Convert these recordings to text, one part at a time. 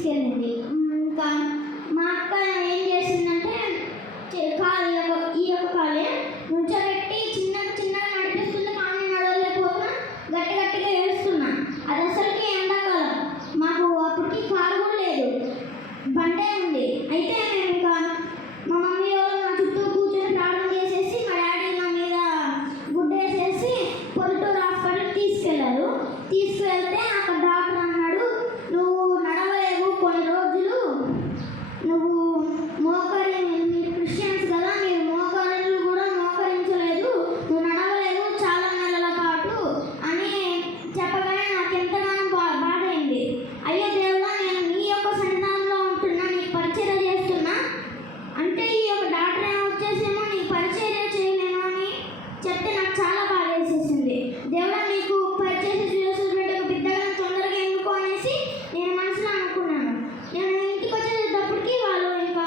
తీసుకెళ్ళింది. ఇంకా మా అక్క ఏం చేసిందంటే ఈ యొక్క కాలే నుంచోబెట్టి చిన్నగా నడిపిస్తుంది, కానీ నడవలేకపోతున్నా, గట్టిగా ఏడుస్తున్నా. అది అసలుకి ఎండాకాలం, మాకు అప్పటికి కారు కూడా లేదు, బండే ఉంది. అయితే మేము ఇంకా మా మమ్మీ వాళ్ళు నా చుట్టూ కూర్చొని ప్రార్థన చేసేసి మా డాడీ నా మీద గుడ్డేసేసి పొలిటూరు హాస్పిటల్కి తీసుకెళ్లారు. తీసుకువెళ్తే అక్కడ డాక్టర్ అన్నాడు, నువ్వు నడవలేవు కొన్ని రోజులు, నువ్వు మీరు క్రిస్టియన్స్ కదా, మీరు మోకరిల్లు కూడా మోకరించలేదు, నువ్వు నడవలేవు చాలా నెలల పాటు అని చెప్పగానే నాకు ఎంతగానో బాధ అయింది. అయ్యో దేవుడా, నేను నీ యొక్క సన్నిధానంలో ఉంటున్నా, నీకు పరిచర్య చేస్తున్నా అంటే ఈ యొక్క డాక్టర్ వచ్చేసేమో నీకు పరిచర్య చేయలేను అని చెప్తే నాకు చాలా బాధ వేసేసింది. దేవుడా, నీకు పరిచర్య చేసేటువంటి ఒక బిడ్డగా తొందరగా ఎందుకు అనేసి నేను మనసులో అనుకున్నాను. నేను ఇంటికి వచ్చేటప్పటికి వాళ్ళు ఇంకా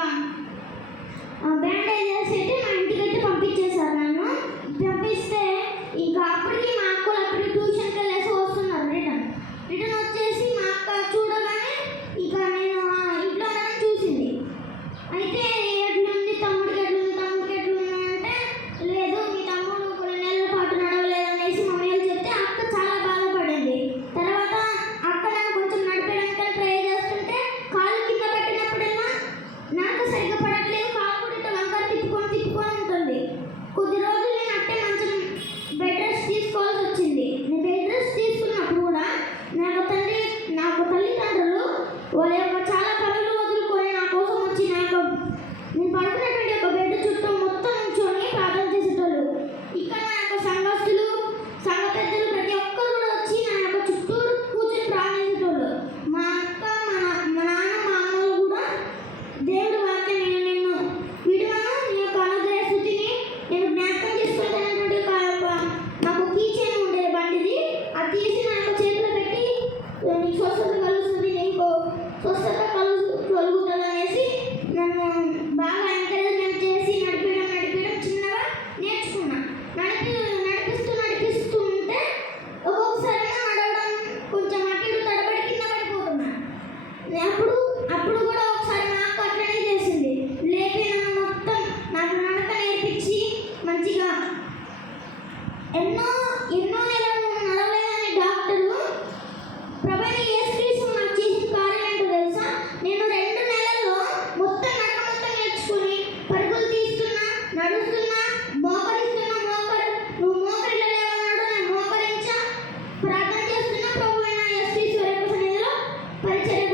బ్యాండేజ్ చేసి మా ఇంటికైతే పంపించేశారు. నన్ను పంపిస్తే ఇంకా అప్పటికి మా అక్కలు అప్పటికి ట్యూషన్కి వెళ్ళేసి వస్తున్నారు. రిటర్న్ వచ్చేసి మా అక్క చూడగానే ఇక నేను ఇంట్లో చూసింది. అయితే ఎట్లుంది తమ్ముడికి ఎట్లుంది అంటే, లేదు మీ తమ్ముడు కొన్ని నెలల పాటు నడవలేదు అనేసి మమ్మీ చెప్తే అక్క చాలా బాధపడింది. తర్వాత అక్క నన్ను కొంచెం నడిపేయడానికి ట్రై చేస్తుంటే కాలు కింద పెట్టినప్పుడల్లా నాకు సరిగ్గా పడట్లేదు, కాలు కూడా ఇట్లా వంకర తిప్పుకొని ఉంటుంది. కొద్ది రోజులు నేను అట్టే మంచి బెడ్ రెస్ట్ తీసుకోవాల్సి వచ్చింది. నేను బెడ్ రెస్ట్ తీసుకున్నప్పుడు కూడా నాకు తల్లిదండ్రులు వాళ్ళ యొక్క చాలా పనులు వదులుకొని నా కోసం వచ్చి నేను పడుకున్నటువంటి ఒక బెడ్ చుట్టూ మొత్తం నుంచొని ప్రార్థన చేసేటోళ్ళు. ఇక్కడ నా యొక్క సంఘస్థులు, సంఘ పెద్దలు ప్రతి ఒక్కరు కూడా వచ్చి నా యొక్క చుట్టూ కూర్చొని ప్రార్థించేటోళ్ళు. మా అక్క, మా నాన్న, మా అమ్మలు కూడా దేవుడి వాక్యం నేను విడువను, నీ యొక్క అనుగ్రహ స్థుతిని నేను జ్ఞాపకం చేసుకుంటానటువంటి నాకు కీచైన్ ఉండేది బండిది, అది తీసి నా యొక్క చేతిలో పెట్టి నీకు స్వస్థత కలుగుతుంది, నీకు స్వస్థత కలుగుతుంది అనేసి నన్ను బాగా ఎంకరేజ్మెంట్ చేసి నడిపించడం చిన్నగా నేర్చుకున్నా. నడిపిస్తూ ఉంటే ఒక్కొక్కసారి నడవడం కొంచెం అటు ఇటు తడబడి కింద పడిపోతున్నా. అప్పుడు కూడా ఒకసారి మా అక్క అట్లనే చేసింది, లేపి నన్ను మొత్తం నాకు నడక నేర్పించి మంచిగా ఎన్నో నెలలు నడవలేదని డాక్టరు ప్రభువైన యేసుక్రీస్తు నాకు చేసిన కార్యం ఏంటో తెలుసా? నేను 2 నెలల్లో మొత్తం నేర్చుకుని పరుగులు తీస్తున్నా, నడుస్తున్నా, నువ్వు మోకరిలో లేవన్నాడు, నేను మోకరించా, ప్రార్థన చేస్తున్నా, ప్రభువైన యేసుక్రీస్తు యొక్క సన్నిధిలో పరిచర్య